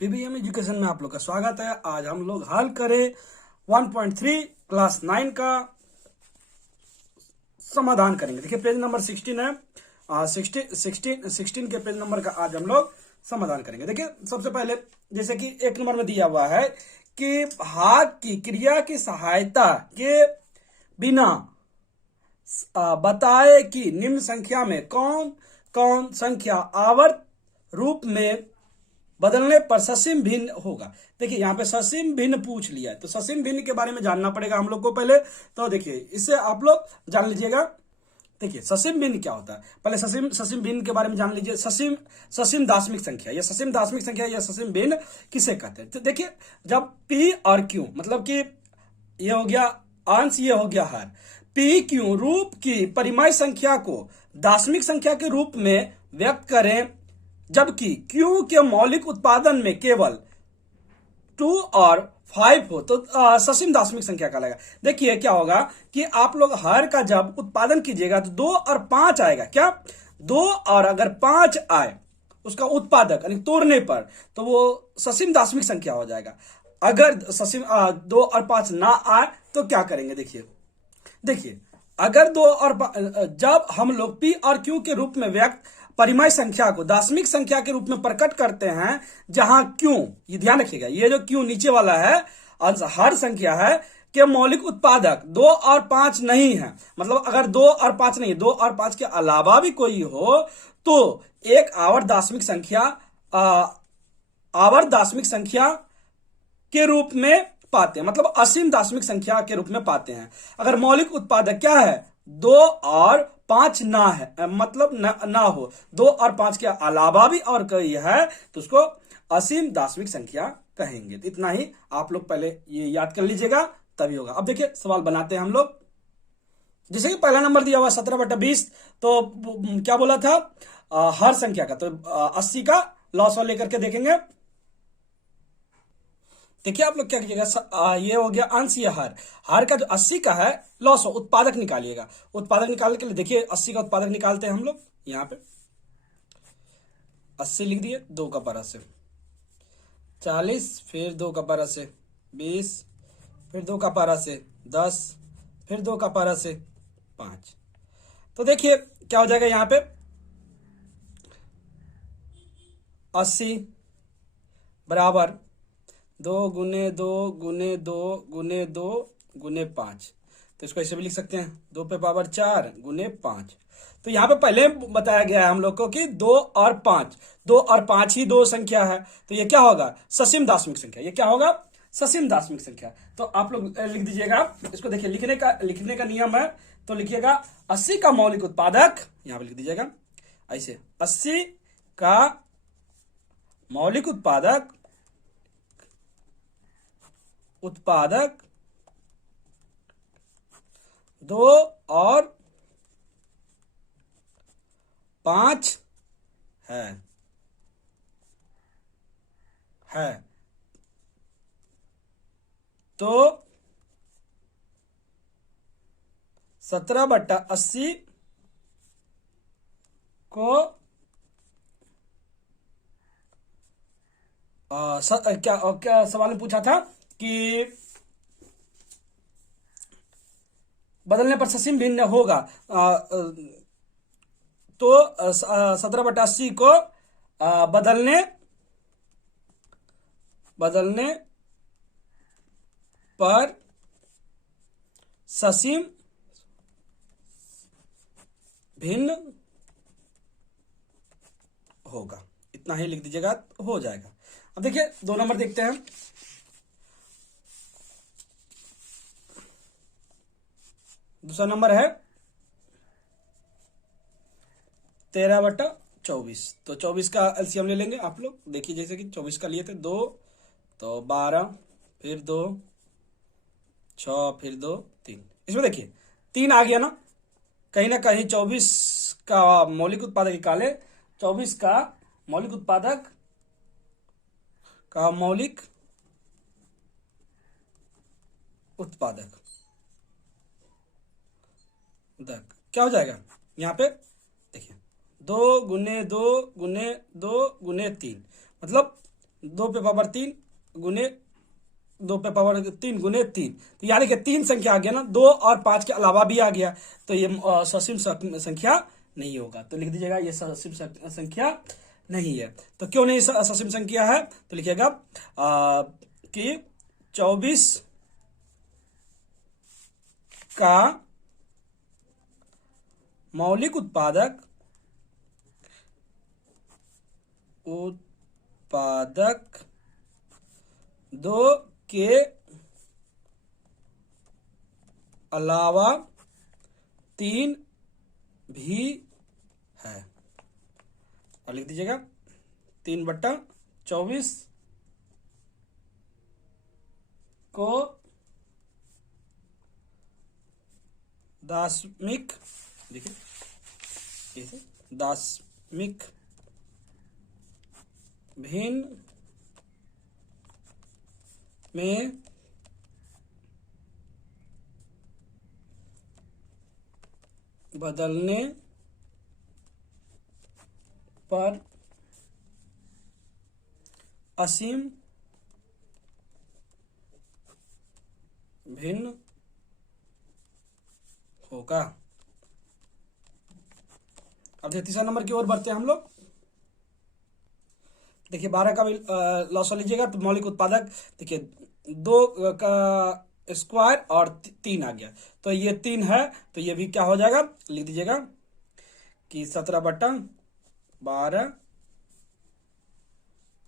PBM education में आप लोग का स्वागत है। आज हम लोग हल करें 1.3 क्लास 9 का समाधान करेंगे। देखिए पेज नंबर 16 है। 16 के पेज नंबर का आज हम लोग समाधान करेंगे। देखिए सबसे पहले जैसे कि एक नंबर में दिया हुआ है कि भाग की क्रिया की सहायता के बिना बताए कि निम्न संख्या में कौन कौन संख्या आवर्त रूप में बदलने पर ससीम भिन्न होगा। देखिए यहाँ पे ससीम भिन्न पूछ लिया है, तो ससीम भिन्न के बारे में जानना पड़ेगा हम लोग को पहले। तो देखिए इससे आप लोग जान लीजिएगा। देखिए ससीम भिन्न क्या होता है, पहले ससीम भिन्न के बारे में जान लीजिए। ससीम दार्शनिक संख्या या ससीम दार्शनिक संख्या या ससीम भिन्न किसे कहते हैं। तो देखिए जब पी और क्यू मतलब कि ये हो गया अंश, ये हो गया हर, पी क्यू रूप की परिमेय संख्या को दार्शनिक संख्या के रूप में व्यक्त करें, जबकि Q के मौलिक उत्पादन में केवल 2 और 5 हो तो ससीम दार्शनिक संख्या कहलाएगा। देखिए क्या होगा कि आप लोग हर का जब उत्पादन कीजिएगा तो 2 और 5 आएगा। क्या 2 और अगर 5 आए उसका उत्पादक यानी तोड़ने पर तो वो ससीम दार्शनिक संख्या हो जाएगा। अगर ससीम 2 और 5 ना आए तो क्या करेंगे। देखिए अगर 2 और जब हम लोग P और Q के रूप में व्यक्त परिमेय संख्या को दार्शनिक संख्या के रूप में प्रकट करते हैं, जहां Q, ये ध्यान रखिएगा, ये जो Q नीचे वाला है अंश हर संख्या है के मौलिक उत्पादक 2 और 5 नहीं है। मतलब अगर 2 और 5 नहीं, 2 और 5 के अलावा भी कोई हो तो एक आवर्त दार्शनिक संख्या के रूप में पाते हैं, मतलब असीम दार्शनिक संख्या के रूप में पाते हैं। अगर मौलिक उत्पादक क्या है 2 और 5 ना है, मतलब ना हो, 2 और 5 के अलावा भी और कोई है तो उसको असीम दार्शनिक संख्या कहेंगे। तो इतना ही आप लोग पहले ये याद कर लीजिएगा, तभी होगा। अब देखिए सवाल बनाते हैं हम लोग। जैसे कि पहला नंबर दिया हुआ 17/20, तो क्या बोला था हर संख्या का, तो 80 का लॉस लेकर के देखेंगे। देखिए आप लोग क्या कीजिएगा, ये हो गया अंश, ये हर का जो 80 का है लॉस हो, उत्पादक निकालिएगा। उत्पादक निकालने के लिए देखिए 80 का उत्पादक निकालते हैं हम लोग। यहां पे 80 लिख दिए, 2 का पारा से 40, फिर 2 का पारा से 20, फिर 2 का पारा से 10, फिर 2 का पारा से 5। तो देखिए क्या हो जाएगा यहां पे 80 बराबर 2 गुने 2 गुने 2 गुने 2 गुने 5। तो इसको ऐसे भी लिख सकते हैं 2 पे पावर 4 गुने 5। तो यहां पे पहले बताया गया है हम लोग को कि 2 और 5, 2 और 5 ही दो संख्या है, तो ये क्या होगा ससीम दार्शनिक संख्या। ये क्या होगा ससीम दार्शनिक संख्या। तो आप लोग लिख दीजिएगा इसको। देखिए लिखने का नियम है, तो लिखिएगा 80 का मौलिक उत्पादक, यहां पे लिख दीजिएगा ऐसे 80 का मौलिक उत्पादक 2 और 5 है तो 17/80 को क्या सवाल में पूछा था कि बदलने पर ससीम भिन्न होगा। तो 17/80 को बदलने पर ससीम भिन्न होगा। इतना ही लिख दीजिएगा, हो जाएगा। अब देखिए 2 नंबर देखते हैं। दूसरा नंबर है 13/24। तो 24 का एलसीएम ले लेंगे आप लोग। देखिए जैसे कि 24 का लिए थे 2, तो 12, फिर 2, 6, फिर 2, 3। इसमें देखिए 3 आ गया ना कहीं 24 का मौलिक उत्पादक निकाले। 24 का मौलिक उत्पादक क्या हो जाएगा यहाँ पे देखिए 2 गुने 2 गुने 2 गुने 3, मतलब 2 पे पावर 3 गुने 2 पे पावर 3 गुने 3, तो यानी कि 3 संख्या आ गया ना, 2 और 5 के अलावा भी आ गया, तो ये ससीम संख्या नहीं होगा। तो लिख दीजिएगा ये ससीम संख्या नहीं है। तो क्यों नहीं ससीम संख्या है, तो लिखिएगा कि 24 का मौलिक उत्पादक 2 के अलावा 3 भी है। और लिख दीजिएगा 3/24 को दशमिक, देखिए दशमिक भिन्न में बदलने पर असीम भिन्न होगा। अब तीसरा नंबर की ओर बढ़ते हैं हम लोग। देखिए 12 का भी लॉस लीजिएगा, तो मौलिक उत्पादक देखिए 2 का स्क्वायर और 3 आ गया, तो ये 3 है, तो ये भी क्या हो जाएगा, लिख दीजिएगा कि 17/12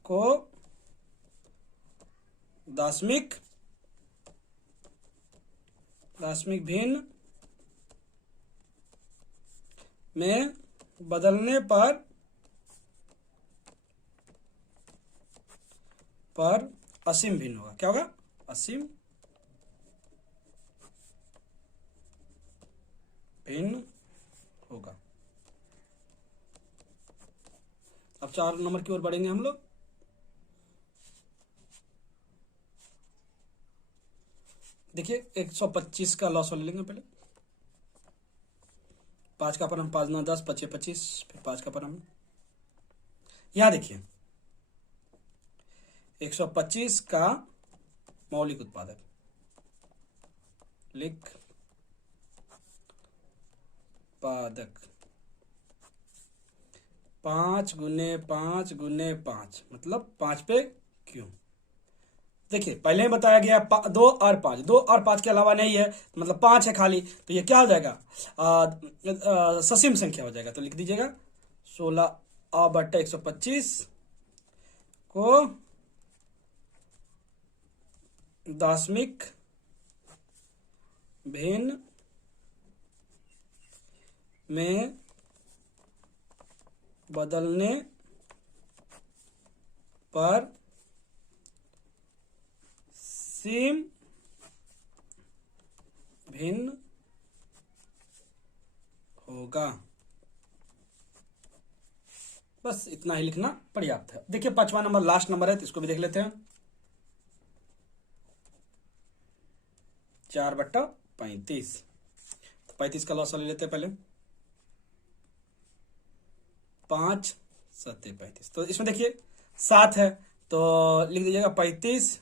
को दशमिक भिन्न में बदलने पर असीम भिन्न होगा। क्या होगा, असीम भिन्न होगा। अब 4 नंबर की ओर बढ़ेंगे हम लोग। देखिए 125 का लॉस ले लेंगे पहले। 5 का परम 5 9 10 25 25, फिर 5 का परम। यहां देखिए 125 का मौलिक उत्पादक लिख उत्पादक 5 गुने 5 गुने 5 मतलब 5 पे क्यों। देखिए पहले ही बताया गया 2 और 5, 2 और 5 के अलावा नहीं है, मतलब 5 है खाली, तो ये क्या हो जाएगा, ससीम संख्या हो जाएगा। तो लिख दीजिएगा 16/125 को दशमिक भिन्न में बदलने पर असीम भिन्न होगा। बस इतना ही लिखना पर्याप्त है। देखिए 5वां नंबर लास्ट नंबर है, तो इसको भी देख लेते हैं। 4/35, तो 35 का लॉस ले लेते हैं पहले। 5 7 35, तो इसमें देखिए 7 है, तो लिख दीजिएगा 35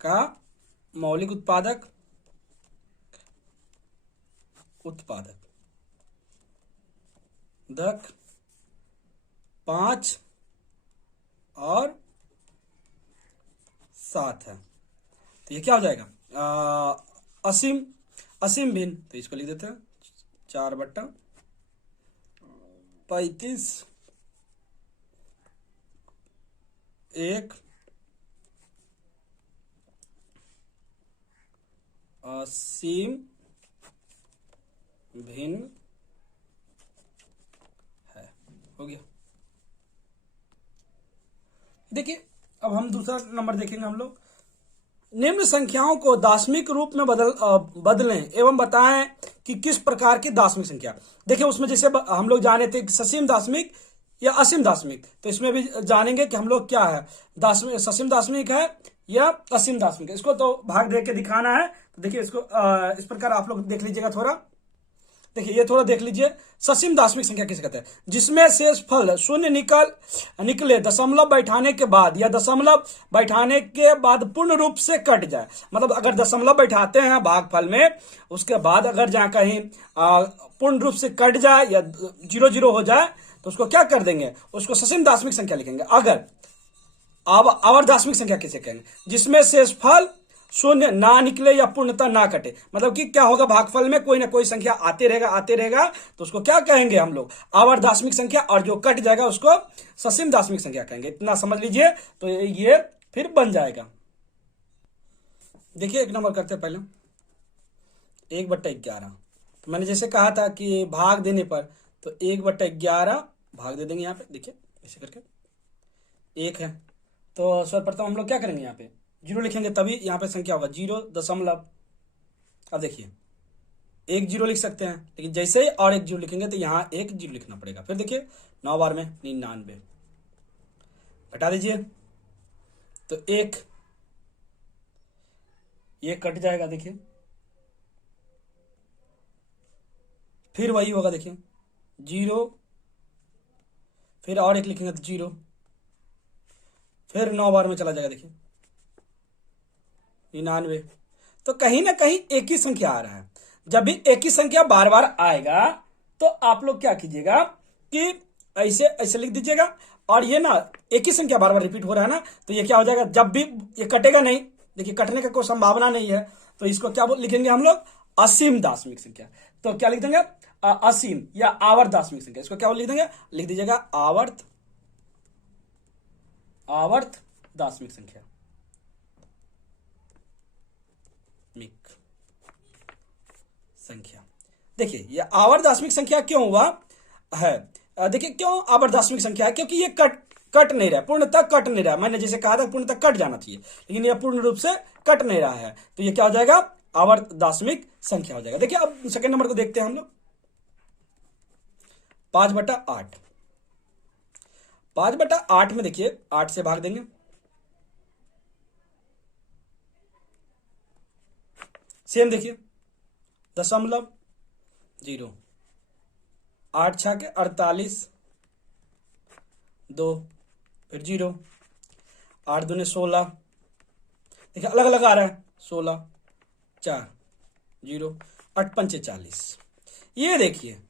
का मौलिक उत्पादक 5 और 7 है, तो ये क्या हो जाएगा, असीम भिन्न। तो इसको लिख देते हैं 4/35 एक असीम भिन्न है। हो गया। देखिए अब हम दूसरा नंबर देखेंगे हम लोग। निम्न संख्याओं को दार्शनिक रूप में बदलें एवं बताएं कि किस प्रकार की दार्शनिक संख्या। देखिए उसमें जैसे हम लोग जाने थे ससीम दार्शनिक या असीम दार्शनिक, तो इसमें भी जानेंगे कि हम लोग क्या है, ससीम दार्शनिक है या असीम दार्शनिक है। इसको तो भाग दे के दिखाना है, तो देखिए इसको इस प्रकार आप लोग देख लीजिएगा थोड़ा। देखिए ये थोड़ा देख लीजिए, ससीम दार्शनिक संख्या किसे कहते हैं? जिसमें शेषफल शून्य निकले दशमलव बैठाने के बाद, या दशमलव बैठाने के बाद पूर्ण रूप से कट जाए। मतलब अगर दशमलव बैठाते हैं भागफल में, उसके बाद अगर जहां कहीं पूर्ण रूप से कट जाए या 0-0 हो जाए तो उसको क्या कर देंगे? उसको ससीम दार्शनिक संख्या लिखेंगे। अगर आवर्त दार्शनिक संख्या किसे कहेंगे? जिसमें शेषफल शून्य ना निकले या पूर्णतः ना कटे। मतलब कि क्या होगा, भागफल में कोई ना कोई संख्या आते रहेगा तो उसको क्या कहेंगे हम लोग? आवर्त दार्शनिक संख्या। और जो कट जाएगा उसको ससीम दार्शनिक संख्या कहेंगे। इतना समझ लीजिए तो ये फिर बन जाएगा। देखिए एक नंबर करते हैं पहले 1/11। तो मैंने जैसे कहा था कि भाग देने पर तो 1/11 भाग दे देंगे। यहाँ पे देखिए ऐसे करके 1 है तो सर्वप्रथम हम लोग क्या करेंगे, यहाँ पे 0 लिखेंगे, तभी यहाँ पे संख्या होगा 0. अब देखिए 1 0 लिख सकते हैं, लेकिन जैसे ही और 1 0 लिखेंगे तो यहाँ 1 0 लिखना पड़ेगा। फिर देखिए 9 बार में 99, घटा दीजिए तो 1, ये कट जाएगा। देखिए फिर वही होगा, देखिए 0, फिर और 1 लिखेंगे तो 0, फिर 9 बार में चला जाएगा। देखिए 99। तो कहीं ना कहीं एक ही संख्या आ रहा है। जब भी एक ही संख्या बार बार आएगा तो आप लोग क्या कीजिएगा कि ऐसे ऐसे लिख दीजिएगा। और ये ना एक ही संख्या बार बार रिपीट हो रहा है ना, तो ये क्या हो जाएगा, जब भी ये कटेगा नहीं, देखिए कटने का कोई संभावना नहीं है, तो इसको क्या लिखेंगे हम लोग? असीम दार्शनिक संख्या। तो क्या लिख देंगे? असीम या आवर्त दार्शनिक संख्या। इसको क्या लिख देंगे? लिख दीजिएगा आवर्त दार्शनिक संख्या। संख्या। देखिए ये आवर्त दार्शनिक संख्या क्यों हुआ है? देखिए क्यों आवर्त दार्शनिक संख्या है? क्योंकि ये कट नहीं रहा, पूर्णतः कट नहीं रहा। मैंने जैसे कहा था पूर्णतः कट जाना चाहिए, लेकिन ये पूर्ण रूप से कट नहीं रहा है, तो ये क्या हो जाएगा? आवर्त दार्शनिक संख्या हो जाएगा। देखिए अब सेकंड नंबर को देखते हैं हम लोग। 5/8। 5/8 में देखिए 8 से भाग देंगे, सेम देखिए 0.0, 8 छके 48, 2, फिर 0, 8 दूने 16, देखिए अलग अलग आ रहा है, 16, 4, 0, 8 पंचे 40। ये देखिए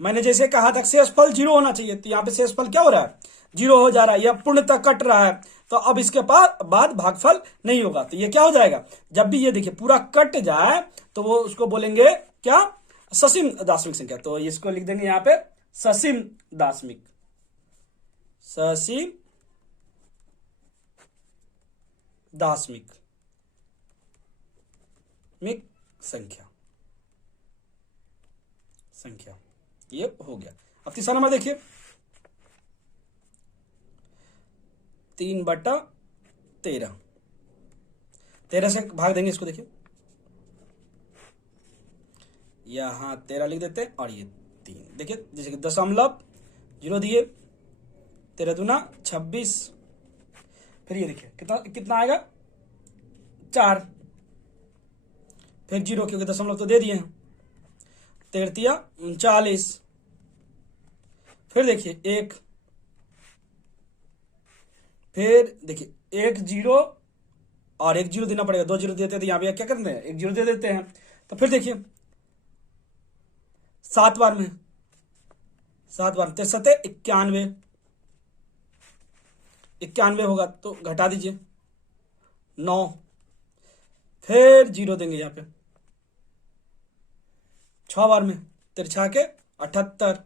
मैंने जैसे कहा था शेषफल 0 होना चाहिए, तो यहाँ पे शेषफल क्या हो रहा है? 0 हो जा रहा है, यह पूर्णतः कट रहा है। तो अब इसके बाद भागफल नहीं होगा, तो ये क्या हो जाएगा? जब भी ये देखिए पूरा कट जाए तो वो उसको बोलेंगे क्या? ससीम दार्शनिक संख्या। तो इसको लिख देंगे यहाँ पे ससीम दार्शनिक संख्या। ये हो गया। अब तीसरा नंबर देखिए 3/13। 13 से भाग देंगे इसको। देखिए यहां 13 लिख देते हैं और ये 3। देखिए जैसे कि 0.0 दिए, 13 दूना 26, फिर ये देखिए कितना आएगा? 4, फिर 0 क्योंकि दशमलव तो दे दिए हैं, 13 39, फिर देखिए 1, फिर देखिए 1 0 और 1 0 देना पड़ेगा। 2 0 देते हैं तो यहाँ पे क्या करते हैं? 1 0 दे देते हैं। तो फिर देखिए 7 बार में 93, 91 होगा तो घटा दीजिए 9, फिर 0 देंगे यहाँ पे 6 बार में 3 के 78,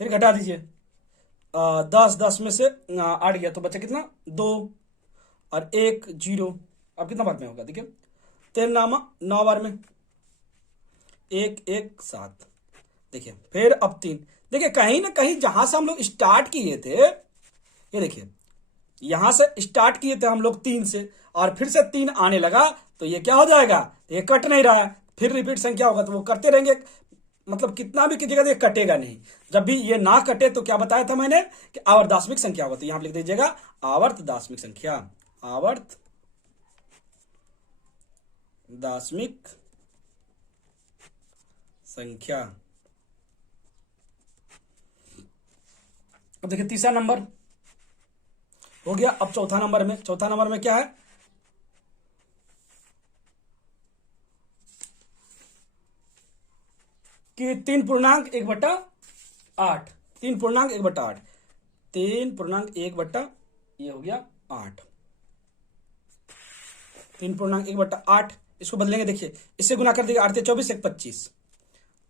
फिर घटा दीजिए 10 में से 8 गया तो बचा कितना? 2 और 1 0। अब कितना बार में होगा? देखिए 9 बार में 1 1 7। देखिए फिर अब 3। देखिए कहीं ना कहीं जहां से हम लोग स्टार्ट किए थे, ये देखिए यहां से स्टार्ट किए थे हम लोग 3 से, और फिर से 3 आने लगा, तो ये क्या हो जाएगा? ये कट नहीं रहा है, फिर रिपीट संख्या होगा, तो वो करते रहेंगे। मतलब कितना भी कीजिएगा तो ये कटेगा नहीं। जब भी ये ना कटे तो क्या बताया था मैंने कि आवर्त दार्शनिक संख्या होगा। तो यहां लिख दीजिएगा आवर्त दार्शनिक संख्या। आवर्त दार्शनिक संख्या। अब देखिए तीसरा नंबर हो गया। अब चौथा नंबर में क्या है कि 3.1/8, 3.1/8, 3.1 ये हो गया 8, 3.1/8। इसको बदलेंगे, देखिए इससे गुना कर देंगे, 8 24 1 25,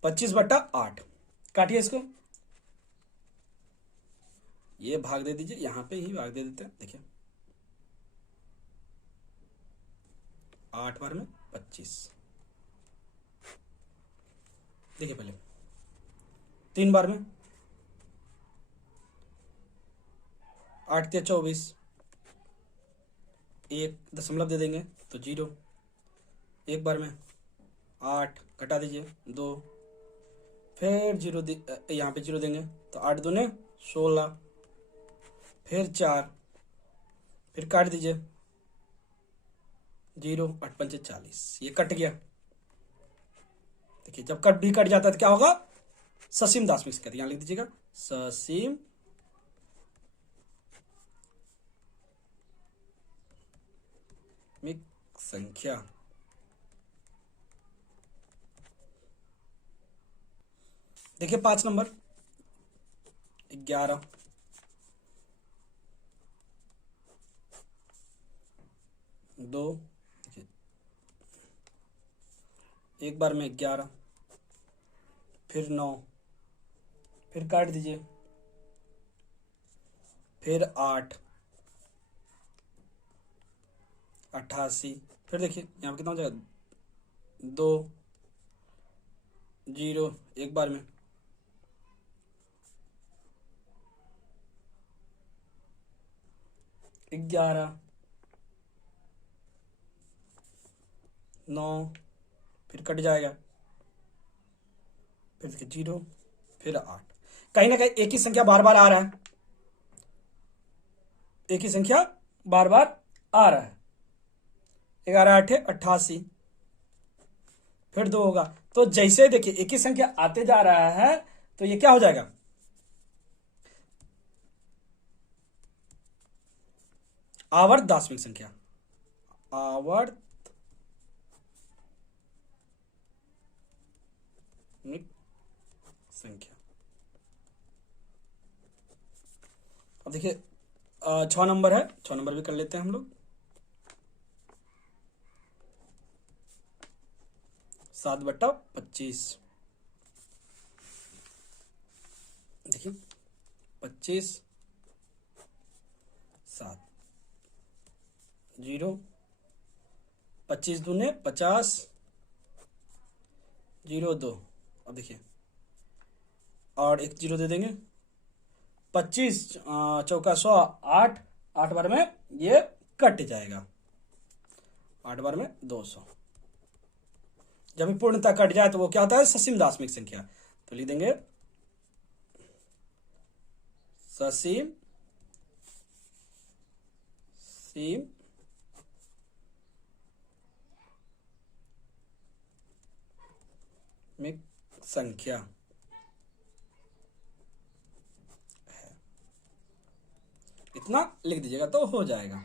25/8। काटिए इसको, ये भाग दे दीजिए, यहां पे ही भाग दे देते हैं। देखिए 8 बार में 25, देखिए पहले 3 बार में 8 × 24, 1 दशमलव दे देंगे तो 0। एक बार में 8 घटा दीजिए 2, फिर 0 यहाँ पे 0 देंगे तो 8 दूने 16, फिर 4, फिर काट दीजिए 0, 8 पंचे 40, ये कट गया। देखिए जब कट भी कट जाता है तो क्या होगा, ससीम दास मिक्स कर, यहां लिख दीजिएगा ससीम मिक्स संख्या। देखिए 5 नंबर 11, 2, देखिए एक बार में 11, फिर 9, फिर काट दीजिए, फिर 8, 88, फिर देखिए यहाँ पे कितना हो जाएगा 2, 0, एक बार में 11, 9, फिर कट जाएगा, फिर देखिए 0, फिर 8। कहीं ना कहीं एक ही संख्या बार बार आ रहा है, एक ही संख्या बार बार आ रहा है। 11 8 88, फिर 2 होगा। तो जैसे देखिए एक ही संख्या आते जा रहा है तो ये क्या हो जाएगा, आवर्त दार्शनिक संख्या, आवर्त संख्या। अब देखिए 6 नंबर है, 6 नंबर भी कर लेते हैं हम लोग। 7/25, देखिए 25 7, 0, 25 दूने 50, 0 2। अब देखिए और एक 0 दे देंगे, 25 चौका 100, 8, 8 बार में ये कट जाएगा, 8 बार में 200। जब भी पूर्णतः कट जाए तो वो क्या होता है, ससीम दार्शनिक संख्या। तो लिख देंगे ससीम संख्या है, इतना लिख दीजिएगा तो हो जाएगा।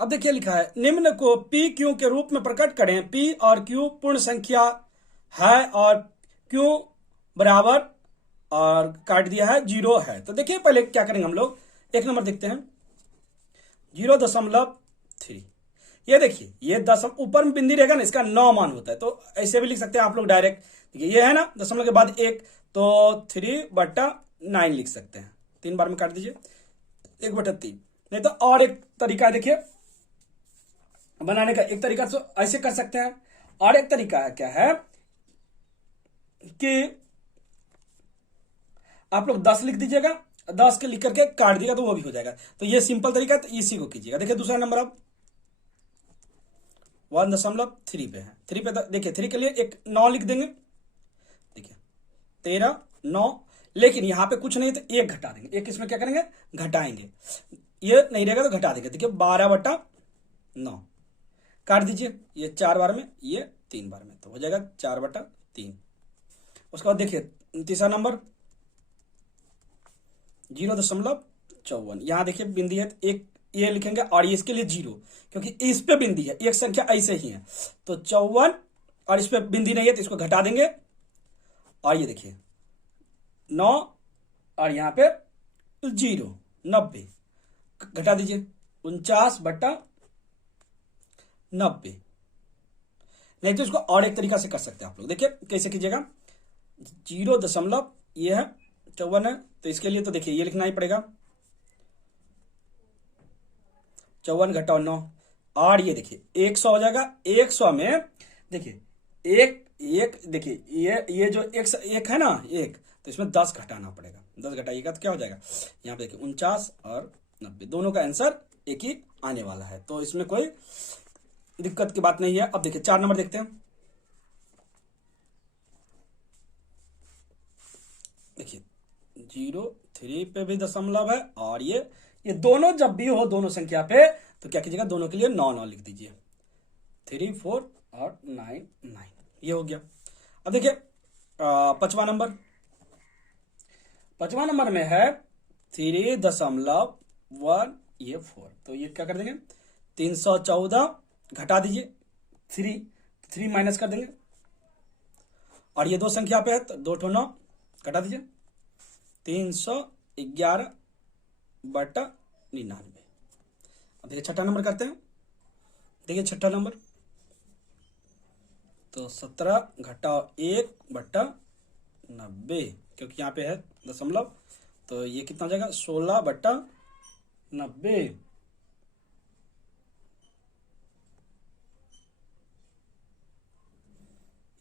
अब देखिए लिखा है निम्न को पी क्यू के रूप में प्रकट करें। पी और क्यू पूर्ण संख्या है और क्यू बराबर और काट दिया है 0 है। तो देखिए पहले क्या करेंगे हम लोग, एक नंबर देखते हैं 0.3। ये देखिए ये दशम ऊपर में बिंदी रहेगा ना, इसका 9 मान होता है। तो ऐसे भी लिख सकते हैं आप लोग डायरेक्ट। देखिए ये है ना दशमलव के बाद 1, तो 3/9 लिख सकते हैं। 3 बार में काट दीजिए 1/3। नहीं तो और एक तरीका देखिए बनाने का, एक तरीका तो ऐसे कर सकते हैं, और एक तरीका है क्या है कि आप लोग 10 लिख दीजिएगा, 10 के लिख करके काट दिएगा तो वो भी हो जाएगा। तो ये सिंपल तरीका है, तो इसी को कीजिएगा। देखिए दूसरा नंबर अब 1.3 पे है। 3 पे देखिए 3 के लिए एक 9 लिख देंगे, देखिए 13 9, लेकिन यहां पे कुछ नहीं तो 1 घटा देंगे। 1 इसमें क्या करेंगे, घटाएंगे, ये नहीं रहेगा तो घटा देंगे। देखिए 12/9 काट दीजिए, ये 4 बार में, ये 3 बार में, तो हो जाएगा 4/3। उसके बाद देखिए तीसरा नंबर 0.54, यहां देखिए बिंदी है, एक ये लिखेंगे और ये इसके लिए 0, क्योंकि इस पे बिंदी है, एक संख्या ऐसे ही है, तो 54 और इस पे बिंदी नहीं है तो इसको घटा देंगे, और ये देखिए 9 और यहां पे 0, 90 घटा दीजिए, 49/90। नहीं तो इसको और एक तरीका से कर सकते हैं आप लोग, देखिए कैसे कीजिएगा। 0. ये है 54 है, तो इसके लिए तो देखिए ये लिखना ही पड़ेगा, 54 घटाओ 9, और ये देखिए 100 हो जाएगा। 100 में देखिए एक एक देखिए ये जो एक है ना, एक, तो इसमें 10 घटाना पड़ेगा, 10 घटाइएगा तो क्या हो जाएगा, यहाँ पे देखिए 49 और 90, दोनों का आंसर एक ही आने वाला है, तो इसमें कोई दिक्कत की बात नहीं है। अब देखिए 4 नंबर देखते हैं। देखिए 03 पे भी दशमलव है, और ये दोनों जब भी हो दोनों संख्या पे, तो क्या कीजिएगा, दोनों के लिए 9 लिख दीजिए, 3 4 और 9 9, ये हो गया। अब देखिए 5वां नंबर, 5वां नंबर में है 3.14, ये 4, तो ये क्या कर देंगे, 314 घटा दीजिए 3 माइनस कर देंगे, और ये दो संख्या पे है तो 2 9 घटा दीजिए, 311/99। अब देखिए छठा नंबर करते हैं। देखिए छठा नंबर, तो 17 घटाओ 1/90, क्योंकि यहाँ पे है दशमलव, तो ये कितना हो जाएगा, 16/90।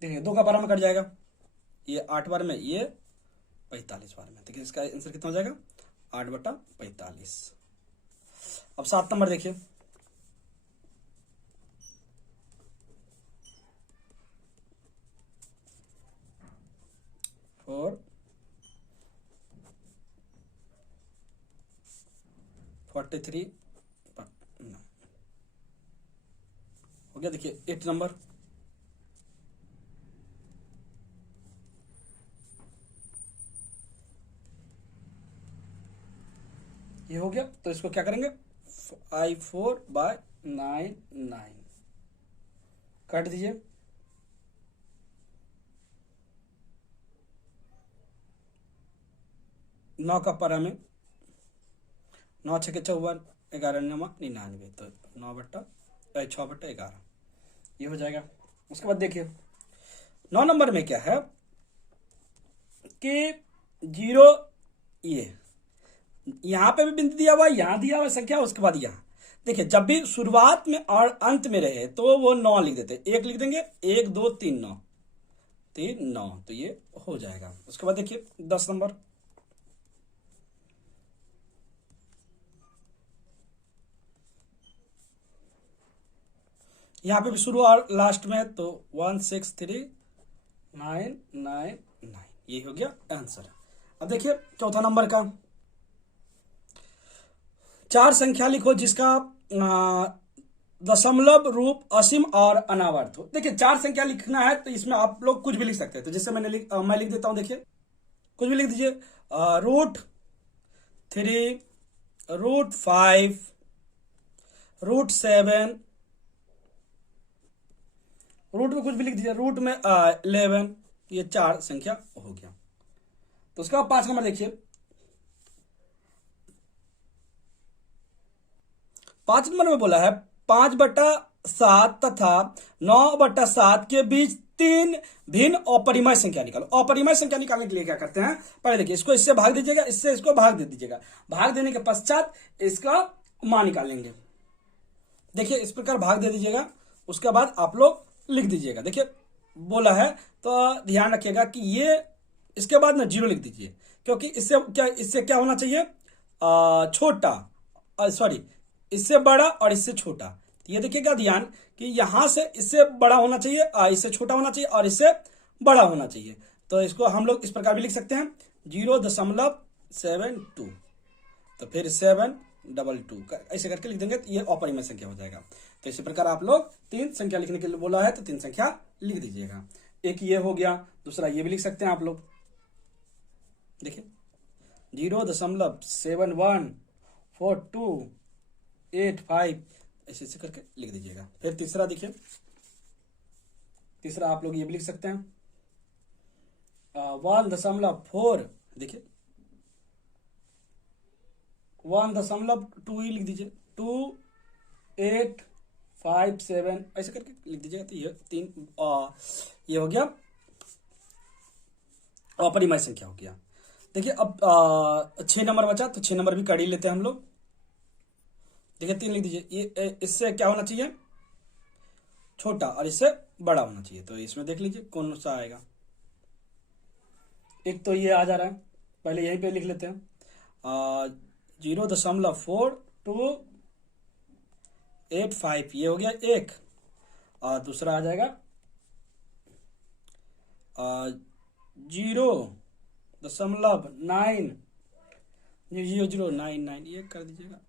देखिए 2 का बार में कट जाएगा, ये 8 बार में, ये 45 बार में, देखिए इसका आंसर कितना हो जाएगा, 8/45। अब 7 नंबर देखिए, और 43 हो गया। देखिए 8 नंबर, ये हो गया, तो इसको क्या करेंगे, 54/99 काट दीजिए, नौ का पारा में 9 6 के 54, 11 9 99, तो 6/11 ये हो जाएगा। उसके बाद देखिए 9 नंबर में क्या है कि 0, ये यहां पे भी बिंदु दिया हुआ, यहां दिया हुआ संख्या, उसके बाद यहां देखिए जब भी शुरुआत में और अंत में रहे तो वो 9 लिख देते, 1 लिख देंगे, 1 2 3 9, 3 9, तो ये हो जाएगा। उसके बाद देखिए 10 नंबर, यहां पे भी शुरू और लास्ट में, तो 163,999, ये हो गया आंसर। अब देखिए चौथा नंबर का, 4 संख्या लिखो जिसका दशमलव रूप असीम और अनावर्त हो। देखिए 4 संख्या लिखना है तो इसमें आप लोग कुछ भी लिख सकते हैं, तो जैसे मैं लिख देता हूं, देखिए कुछ भी लिख दीजिए, √3, √5, √7, रूट में कुछ भी लिख दीजिए, रूट में 11, ये 4 संख्या हो गया। तो उसका 5 नंबर देखिए, 5 नंबर में बोला है 5/7 तथा 9/7 के बीच 3 भिन्न अपरिमेय संख्या निकालो। अपरिमेय संख्या निकालने के लिए क्या करते हैं, पहले देखिए इसको इससे भाग दीजिएगा, इससे इसको भाग दे दीजिएगा, भाग देने के पश्चात इसका मान निकालेंगे। देखिए इस प्रकार भाग दे दीजिएगा, उसके बाद आप लोग लिख दीजिएगा। देखिए बोला है तो ध्यान रखिएगा कि ये इसके बाद ना 0 लिख दीजिए, क्योंकि इससे क्या होना चाहिए, छोटा, सॉरी इससे बड़ा और इससे छोटा। तो ये देखिएगा ध्यान कि यहां से इससे बड़ा होना चाहिए, इससे छोटा होना चाहिए, और इससे बड़ा होना चाहिए। तो इसको हम लोग इस प्रकार भी लिख सकते हैं, 0.72, तो फिर 722 ऐसे करके लिख देंगे, तो ये अपरिमेय संख्या हो जाएगा। तो इसी प्रकार आप लोग 3 संख्या लिखने के लिए बोला है तो 3 संख्या लिख दीजिएगा। एक ये हो गया, दूसरा ये भी लिख सकते हैं आप लोग। देखिए 0.714285 ऐसे ऐसे करके लिख दीजिएगा। फिर तीसरा देखिए, तीसरा आप लोग ये भी लिख सकते हैं 1.4, देखिए 1.2 ही लिख दीजिए, 2857 ऐसे करके लिख दीजिएगा। तो ये तीन ये हो गया अपरिमेय संख्या हो गया। देखिए अब 6 नंबर बचा, तो 6 नंबर भी कर ही लेते हैं हम लोग। देखिए 3 लिख दीजिए, ये इससे क्या होना चाहिए, छोटा, और इससे बड़ा होना चाहिए। तो इसमें देख लीजिए कौन सा आएगा। एक तो ये आ जा रहा है, पहले यहीं पे लिख लेते हैं 0.4285 ये हो गया एक, और दूसरा आ जाएगा 0.9099 ये कर दीजिएगा,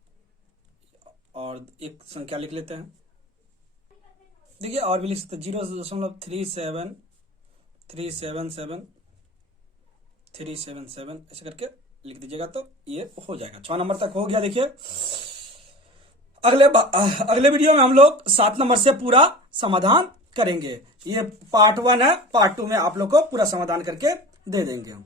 और एक संख्या लिख लेते हैं। देखिए और भी लिख सकते हैं 0.377 ऐसे करके लिख दीजिएगा, तो ये हो जाएगा। 6 नंबर तक हो गया। देखिए अगले वीडियो में हम लोग 7 नंबर से पूरा समाधान करेंगे। ये पार्ट 1 है, पार्ट 2 में आप लोग को पूरा समाधान करके दे देंगे हम।